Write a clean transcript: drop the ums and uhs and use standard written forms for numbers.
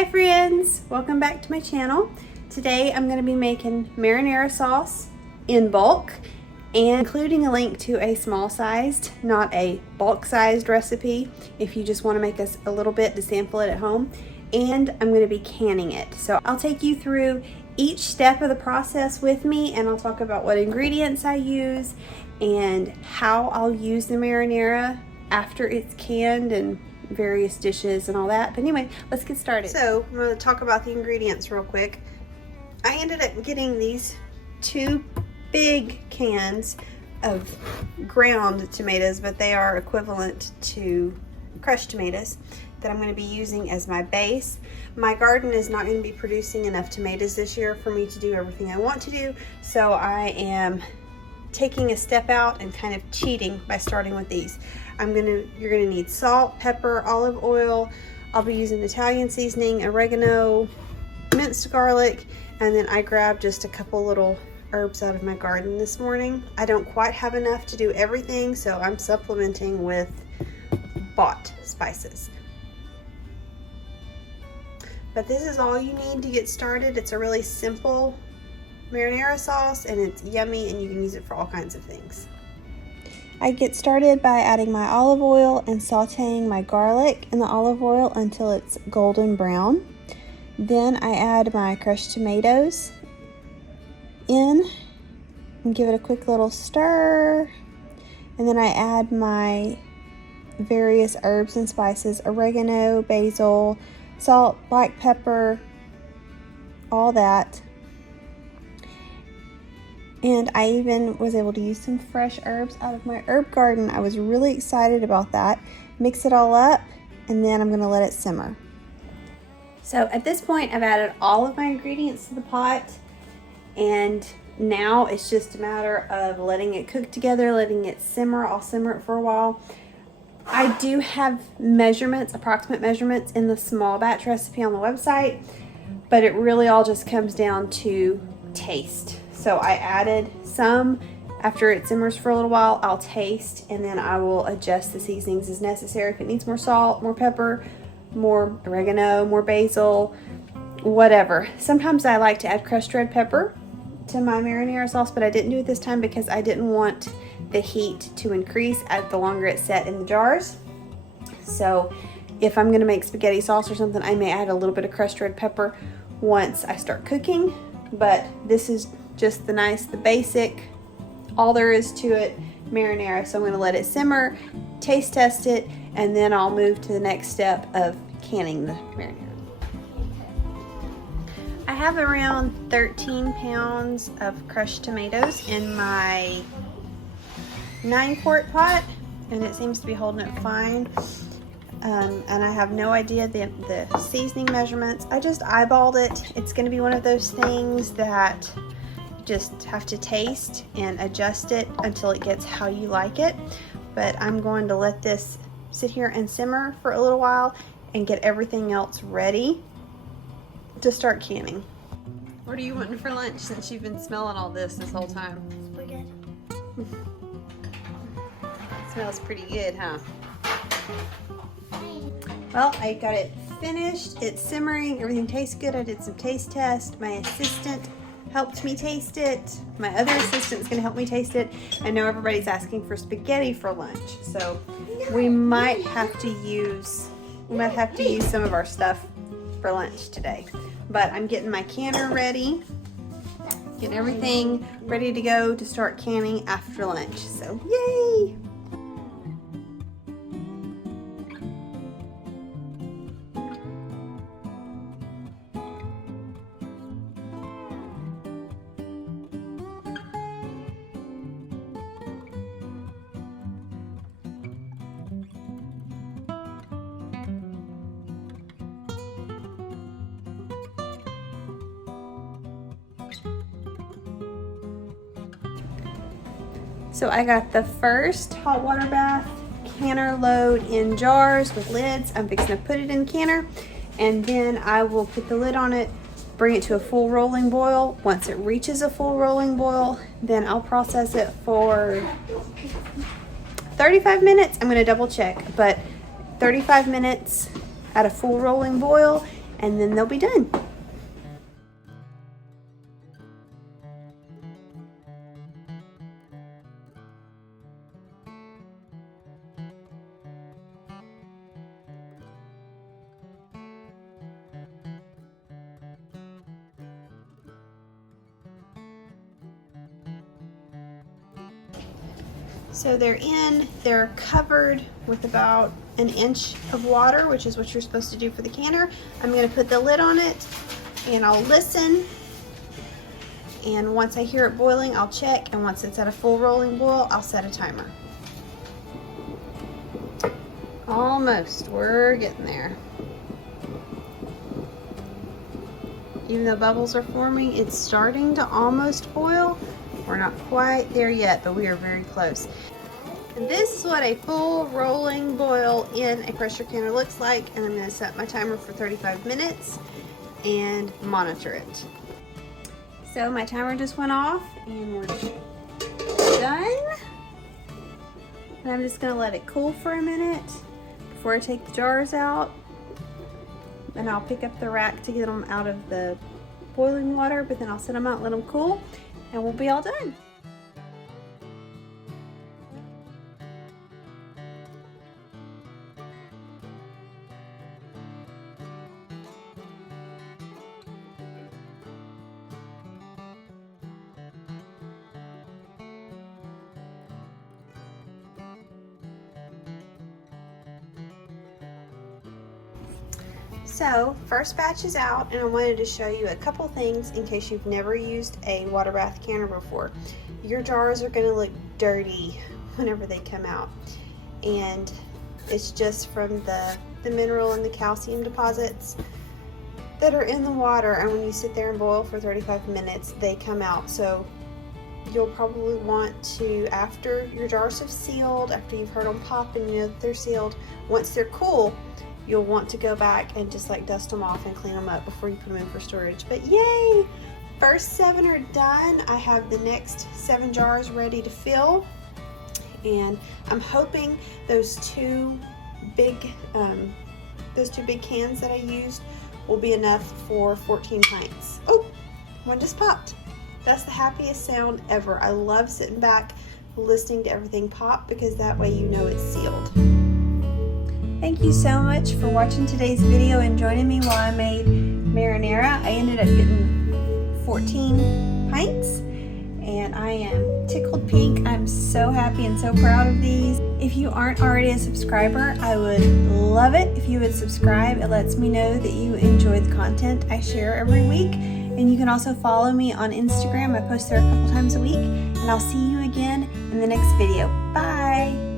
Hi friends, welcome back to my channel. Today I'm going to be making marinara sauce in bulk and including a link to a small sized, not a bulk sized recipe if you just want to make us a little bit to sample it at home. And I'm going to be canning it. So I'll take you through each step of the process with me, and I'll talk about what ingredients I use and how I'll use the marinara after it's canned and various dishes and all that. But anyway, let's get started. So I'm going to talk about the ingredients real quick. I ended up getting these two big cans of ground tomatoes, but they are equivalent to crushed tomatoes that I'm going to be using as my base. My garden is not going to be producing enough tomatoes this year for me to do everything I want to do, so I am taking a step out and kind of cheating by starting with these. You're gonna need salt, pepper, olive oil. I'll be using Italian seasoning, oregano, minced garlic, and then I grabbed just a couple little herbs out of my garden this morning. I don't quite have enough to do everything, so I'm supplementing with bought spices. But this is all you need to get started. It's a really simple marinara sauce and it's yummy and you can use it for all kinds of things. I get started by adding my olive oil and sauteing my garlic in the olive oil until it's golden brown. Then I add my crushed tomatoes in and give it a quick little stir. And then I add my various herbs and spices, oregano, basil, salt, black pepper, all that. And I even was able to use some fresh herbs out of my herb garden. I was really excited about that. Mix it all up, and then I'm going to let it simmer. So at this point, I've added all of my ingredients to the pot, and now it's just a matter of letting it cook together, letting it simmer. I'll simmer it for a while. I do have measurements, approximate measurements in the small batch recipe on the website, but it really all just comes down to taste. So I added some. After it simmers for a little while, I'll taste, and then I will adjust the seasonings as necessary. If it needs more salt, more pepper, more oregano, more basil, whatever. Sometimes I like to add crushed red pepper to my marinara sauce, but I didn't do it this time because I didn't want the heat to increase the longer it's set in the jars. So if I'm gonna make spaghetti sauce or something, I may add a little bit of crushed red pepper once I start cooking, but this is just the basic, all there is to it, marinara. So I'm going to let it simmer, taste test it, and then I'll move to the next step of canning the marinara. I have around 13 pounds of crushed tomatoes in my 9-quart pot, and it seems to be holding it fine. And I have no idea the seasoning measurements. I just eyeballed it. It's going to be one of those things that just have to taste and adjust it until it gets how you like it. But I'm going to let this sit here and simmer for a little while and get everything else ready to start canning. What are you wanting for lunch since you've been smelling all this whole time? Spaghetti. Smells pretty good, huh? Well, I got it finished. It's simmering. Everything tastes good. I did some taste tests. My assistant helped me taste it. My other assistant's gonna help me taste it. I know everybody's asking for spaghetti for lunch, so we might have to use some of our stuff for lunch today. But I'm getting my canner ready, getting everything ready to go to start canning after lunch. So yay! So I got the first hot water bath canner load in jars with lids. I'm fixing to put it in the canner, and then I will put the lid on it, bring it to a full rolling boil. Once it reaches a full rolling boil, then I'll process it for 35 minutes. I'm gonna double check, but 35 minutes at a full rolling boil, and then they'll be done. So they're covered with about an inch of water, which is what you're supposed to do for the canner. I'm going to put the lid on it and I'll listen. And once I hear it boiling, I'll check. And once it's at a full rolling boil, I'll set a timer. Almost, we're getting there. Even though bubbles are forming, it's starting to almost boil. We're not quite there yet, but we are very close. And this is what a full rolling boil in a pressure canner looks like. And I'm going to set my timer for 35 minutes and monitor it. So my timer just went off and we're done. And I'm just going to let it cool for a minute before I take the jars out. And I'll pick up the rack to get them out of the boiling water, but then I'll set them out and let them cool, and we'll be all done. So first batch is out, and I wanted to show you a couple things in case you've never used a water bath canner before. Your jars are going to look dirty whenever they come out, and it's just from the mineral and the calcium deposits that are in the water, and when you sit there and boil for 35 minutes they come out. So you'll probably want to, after your jars have sealed, after you've heard them pop and you know that they're sealed, once they're cool, you'll want to go back and just like dust them off and clean them up before you put them in for storage. But yay! First 7 are done. I have the next 7 jars ready to fill, and I'm hoping those two big cans that I used will be enough for 14 pints. Oh, one just popped. That's the happiest sound ever. I love sitting back listening to everything pop, because that way you know it's sealed. Thank you so much for watching today's video and joining me while I made marinara. I ended up getting 14 pints, and I am tickled pink. I'm so happy and so proud of these. If you aren't already a subscriber, I would love it if you would subscribe. It lets me know that you enjoy the content I share every week. And you can also follow me on Instagram. I post there a couple times a week. And I'll see you again in the next video. Bye!